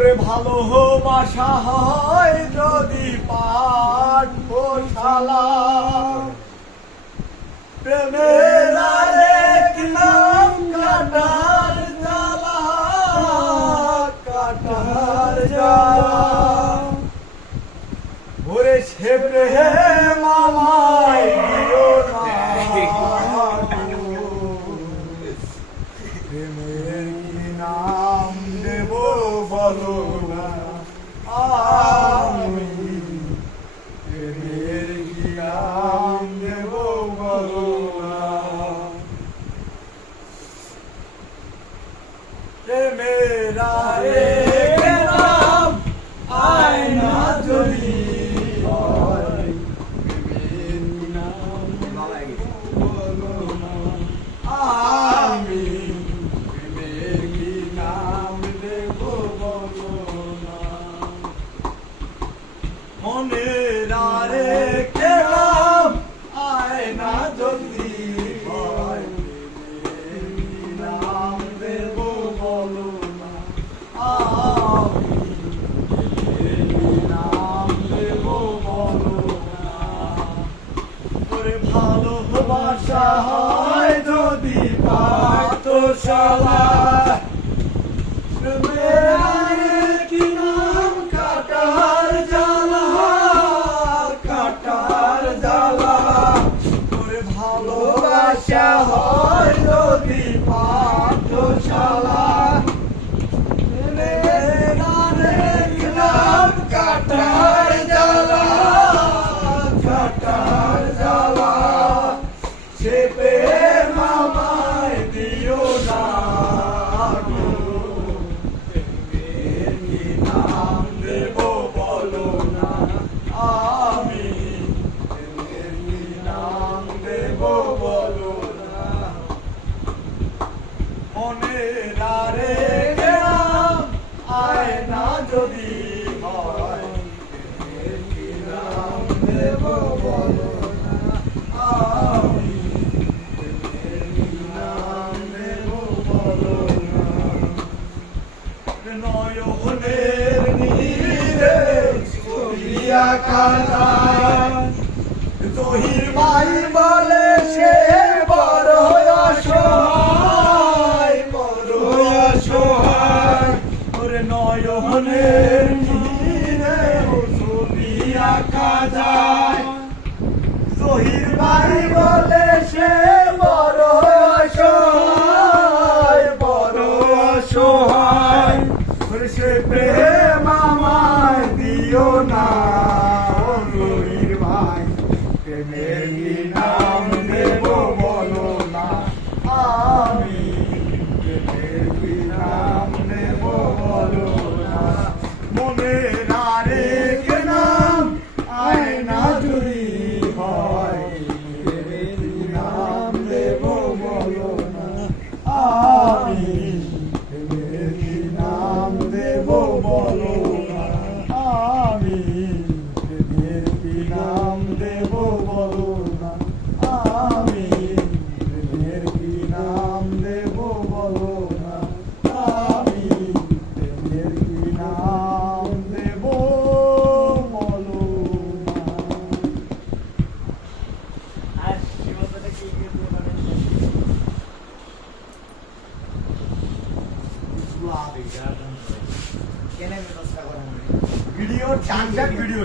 ওরে ভালোবাসা হয় যদি পাঠশালা, প্রেমের আরেক নাম কাটার জ্বালা, কাটার জ্বালা। ওরে সে প্রেম আমায় দিও না, প্রেমের কি নাম দেব বলো না, আমি প্রেমের কি নাম দেব বলো না। প্রেমের আরেক নাম আয়না যদি হয়, প্রেমের কি নাম দেব বলো না, আমি প্রেমের কি নাম দেব বলো না। মনের আরেক নাম আয়না যদি হয়, প্রেমের কি নাম দেব বলো না, আমি প্রেমের কি নাম দেব বলো না। ওরে ভালোবাসা হয় যদি পাঠশালা, প্রেমের আরেক নাম কাটার জ্বালা, কাটার জ্বালা। ওরে ভালোবাসা হয় যদি পাঠশালা, প্রেমের আরেক নাম কাটার জ্বালা, কাটার জ্বালা। সে প্রেম আমায় দিও না, প্রেমের কি নাম দেব বলো না, আমি প্রেমের কি নাম দেব বলো না। মনের আরেক নাম আয়না যদি হয়, প্রেমের কি নাম দেব বলো না, আমি প্রেমের কি নাম দেব বলো না। নয়নের নীরে ছবি আঁকা যায়, জহির ভাই বলে সে বড় অসহায়, বড় অসহায়। ওরে নয়নের নীরে ছবি আঁকা যায়, জহির ভাই বলে সে বড় অসহায়, বড় অসহায়। ওরে সে প্রেম আমায় দিও না, ও জহির ভাই প্রেমের কি নাম দেব বলো না, আমি প্রেমের কি নাম দেব বলো না। মনের আরেক নাম আয়না যদি হয়, প্রেমের কি নাম দেব বলো না, আমি প্রেমের কি নাম দেব বলো না, আমি প্রেমের কি নাম দেব বলো না, আমি প্রেমের কি নাম দেব বলো না, আমি প্রেমের কি নাম দেব বলো না। ভিডিও চার ভিডিও